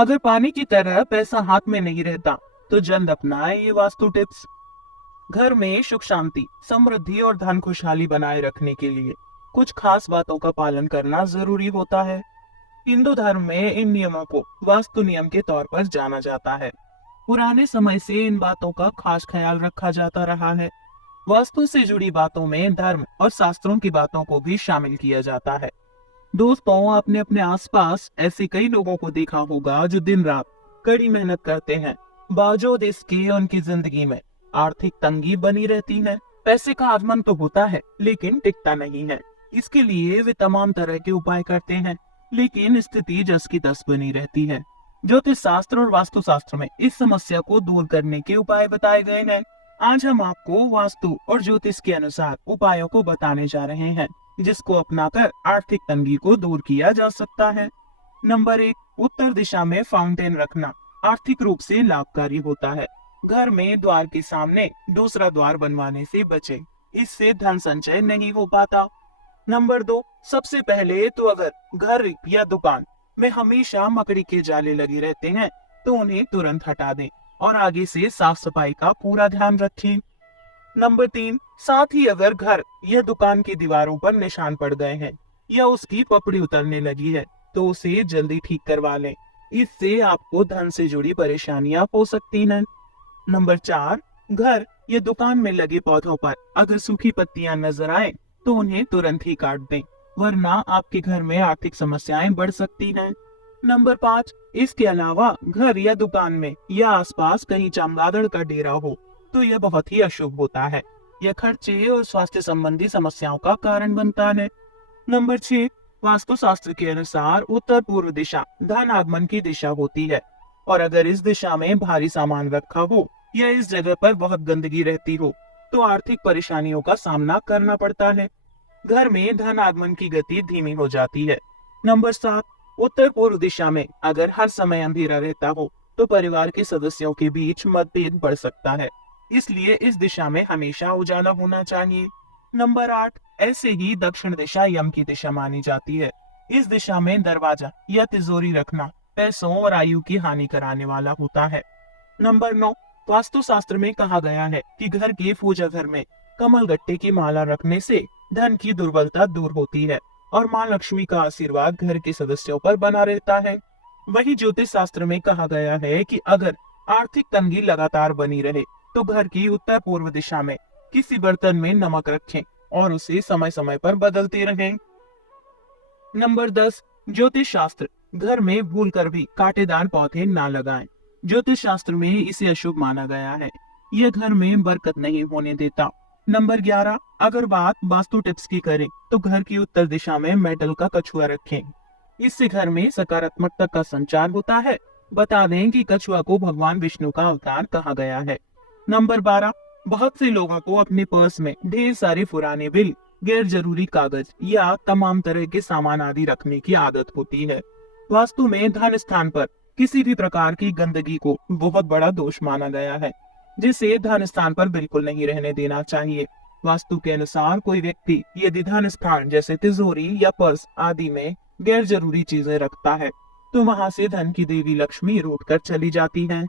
अगर पानी की तरह पैसा हाथ में नहीं रहता तो जल्द अपनाएं ये वास्तु टिप्स। घर में सुख शांति, समृद्धि और धन खुशहाली बनाए रखने के लिए कुछ खास बातों का पालन करना जरूरी होता है। हिंदू धर्म में इन नियमों को वास्तु नियम के तौर पर जाना जाता है। पुराने समय से इन बातों का खास ख्याल रखा जाता रहा है। वास्तु से जुड़ी बातों में धर्म और शास्त्रों की बातों को भी शामिल किया जाता है। दोस्तों, आपने अपने आसपास ऐसे कई लोगों को देखा होगा जो दिन रात कड़ी मेहनत करते हैं, बावजूद इसके उनकी जिंदगी में आर्थिक तंगी बनी रहती है। पैसे का आगमन तो होता है लेकिन टिकता नहीं है। इसके लिए वे तमाम तरह के उपाय करते हैं, लेकिन स्थिति जस की तस बनी रहती है। ज्योतिष शास्त्र और वास्तु शास्त्र में इस समस्या को दूर करने के उपाय बताए गए हैं। आज हम आपको वास्तु और ज्योतिष के अनुसार उपायों को बताने जा रहे हैं, जिसको अपनाकर आर्थिक तंगी को दूर किया जा सकता है। नंबर 1, उत्तर दिशा में फाउंटेन रखना आर्थिक रूप से लाभकारी होता है। घर में द्वार के सामने दूसरा द्वार बनवाने से बचे, इससे धन संचय नहीं हो पाता। नंबर 2, सबसे पहले तो अगर घर या दुकान में हमेशा मकड़ी के जाले लगे रहते हैं तो उन्हें तुरंत हटा दें और आगे से साफ सफाई का पूरा ध्यान रखें। नंबर 3, साथ ही अगर घर या दुकान की दीवारों पर निशान पड़ गए हैं या उसकी पपड़ी उतरने लगी है तो उसे जल्दी ठीक करवा लें, इससे आपको धन से जुड़ी परेशानियां हो सकती हैं। नंबर 4, घर या दुकान में लगे पौधों पर अगर सूखी पत्तियां नजर आए तो उन्हें तुरंत ही काट दें, वरना आपके घर में आर्थिक समस्याएं बढ़ सकती हैं। नंबर 5, इसके अलावा घर या दुकान में या आसपास कहीं चमगादड़ का डेरा हो तो यह बहुत ही अशुभ होता है। यह खर्चे और स्वास्थ्य संबंधी समस्याओं का कारण बनता है। नंबर 6, वास्तु शास्त्र के अनुसार उत्तर पूर्व दिशा धन आगमन की दिशा होती है, और अगर इस दिशा में भारी सामान रखा हो या इस जगह पर बहुत गंदगी रहती हो तो आर्थिक परेशानियों का सामना करना पड़ता है। घर में धन आगमन की गति धीमी हो जाती है। नंबर 7, उत्तर पूर्व दिशा में अगर हर समय अंधेरा रहता हो तो परिवार के सदस्यों के बीच मतभेद बढ़ सकता है, इसलिए इस दिशा में हमेशा उजाला होना चाहिए। नंबर 8, ऐसे ही दक्षिण दिशा यम की दिशा मानी जाती है। इस दिशा में दरवाजा या तिजोरी रखना पैसों और आयु की हानि कराने वाला होता है। नंबर 9, वास्तु शास्त्र में कहा गया है कि घर के पूजा घर में कमल गट्टे की माला रखने से धन की दुर्बलता दूर होती है और माँ लक्ष्मी का आशीर्वाद घर के सदस्यों पर बना रहता है। वही ज्योतिष शास्त्र में कहा गया है कि अगर आर्थिक तंगी लगातार बनी रहे तो घर की उत्तर पूर्व दिशा में किसी बर्तन में नमक रखें और उसे समय समय पर बदलते रहें। नंबर 10, ज्योतिष शास्त्र घर में भूलकर भी कांटेदार पौधे ना लगाएं। ज्योतिष शास्त्र में इसे अशुभ माना गया है। यह घर में बरकत नहीं होने देता। नंबर 11, अगर बात वास्तु टिप्स की करें तो घर की उत्तर दिशा में मेटल का कछुआ रखें। इससे घर में सकारात्मकता का संचार होता है। बता दें कि कछुआ को भगवान विष्णु का अवतार कहा गया है। नंबर 12, बहुत से लोगों को अपने पर्स में ढेर सारे पुराने बिल, गैर जरूरी कागज या तमाम तरह के सामान आदि रखने की आदत होती है। वास्तु में धन स्थान पर किसी भी प्रकार की गंदगी को बहुत बड़ा दोष माना गया है, जिसे धन स्थान पर बिल्कुल नहीं रहने देना चाहिए। वास्तु के अनुसार कोई व्यक्ति यदि धन स्थान जैसे तिजोरी या पर्स आदि में गैर जरूरी चीजें रखता है तो वहां से धन की देवी लक्ष्मी रूठ कर चली जाती है।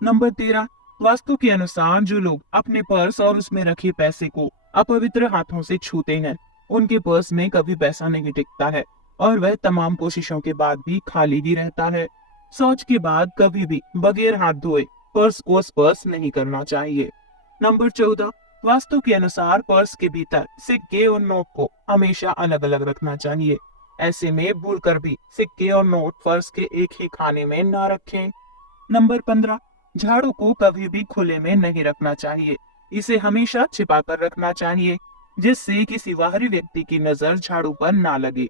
नंबर 13, वास्तु के अनुसार जो लोग अपने पर्स और उसमें रखे पैसे को अपवित्र हाथों से छूते हैं, उनके पर्स में कभी पैसा नहीं टिकता है और वह तमाम कोशिशों के बाद भी खाली ही रहता है। शौच के बाद कभी भी बगैर हाथ धोए पर्स को स्पर्श नहीं करना चाहिए। नंबर 14, वास्तु के अनुसार पर्स के भीतर सिक्के और नोट को हमेशा अलग अलग रखना चाहिए। ऐसे में भूलकर भी सिक्के और नोट पर्स के एक ही खाने में ना रखें। नंबर 15, झाड़ू को कभी भी खुले में नहीं रखना चाहिए। इसे हमेशा छिपा कर रखना चाहिए, जिससे किसी बाहरी व्यक्ति की नजर झाड़ू पर ना लगे।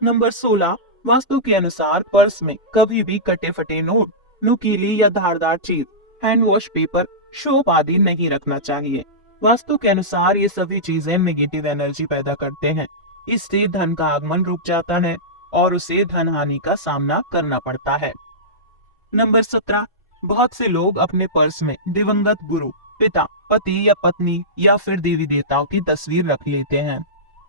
नंबर 16, वास्तु के अनुसार पर्स में कभी भी कटे फटे नोट, नुकीली या धारदार चीज, हैंड वॉश पेपर, सोप आदि नहीं रखना चाहिए। वास्तु के अनुसार ये सभी चीजें नेगेटिव एनर्जी पैदा करते हैं। इससे धन का आगमन रुक जाता है और उसे धन हानि का सामना करना पड़ता है। नंबर 17, बहुत से लोग अपने पर्स में दिवंगत गुरु, पिता, पति या पत्नी या फिर देवी देवताओं की तस्वीर रख लेते हैं।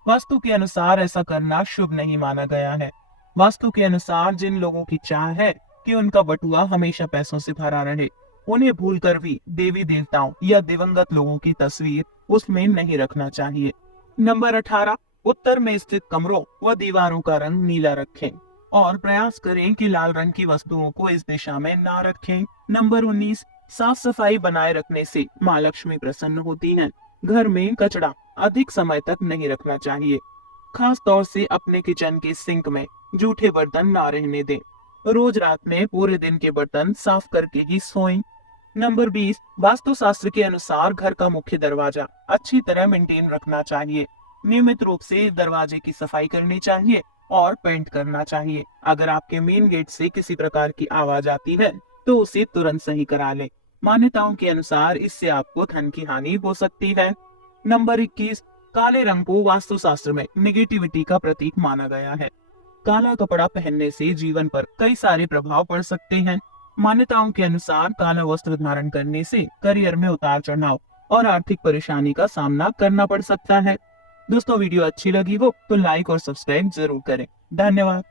वास्तु के अनुसार ऐसा करना शुभ नहीं माना गया है। वास्तु के अनुसार जिन लोगों की चाह है कि उनका बटुआ हमेशा पैसों से भरा रहे। उन्हें भूलकर भी देवी देवताओं या दिवंगत लोगों की तस्वीर उसमें नहीं रखना चाहिए। नंबर 18, उत्तर में स्थित कमरों व दीवारों का रंग नीला रखें और प्रयास करें कि लाल रंग की वस्तुओं को इस दिशा में ना रखें। नंबर 19, साफ सफाई बनाए रखने से माँ लक्ष्मी प्रसन्न होती हैं। घर में कचरा अधिक समय तक नहीं रखना चाहिए। खास तौर से अपने किचन के सिंक में जूठे बर्तन ना रहने दें। रोज रात में पूरे दिन के बर्तन साफ करके ही सोएं। नंबर 20, वास्तुशास्त्र के अनुसार घर का मुख्य दरवाजा अच्छी तरह मेंटेन रखना चाहिए। नियमित रूप से दरवाजे की सफाई करनी चाहिए और पेंट करना चाहिए। अगर आपके मेन गेट से किसी प्रकार की आवाज आती है तो उसे तुरंत सही करा लें। मान्यताओं के अनुसार इससे आपको धन की हानि हो सकती है। नंबर 21, काले रंग को वास्तुशास्त्र में निगेटिविटी का प्रतीक माना गया है। काला कपड़ा पहनने से जीवन पर कई सारे प्रभाव पड़ सकते हैं। मान्यताओं के अनुसार काला वस्त्र धारण करने से करियर में उतार चढ़ाव और आर्थिक परेशानी का सामना करना पड़ सकता है। दोस्तों, वीडियो अच्छी लगी हो तो लाइक और सब्सक्राइब जरूर करें। धन्यवाद।